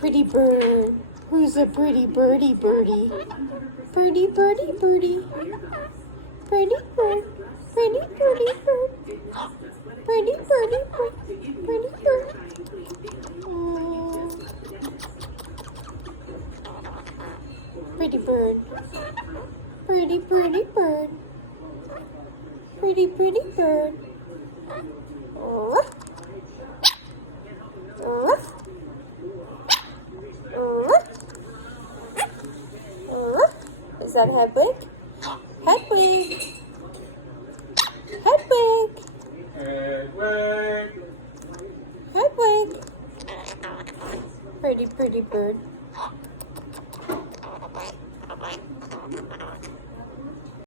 Pretty bird. Who's a pretty birdie birdie? Birdie birdie birdie. Pretty bird. Pretty birdie bird. Pretty birdie bird. Pretty bird. Pretty bird. Pretty pretty bird. Pretty pretty bird. Is that Hedwig? Hedwig! Hedwig! Hedwig! Hedwig! Pretty, pretty bird.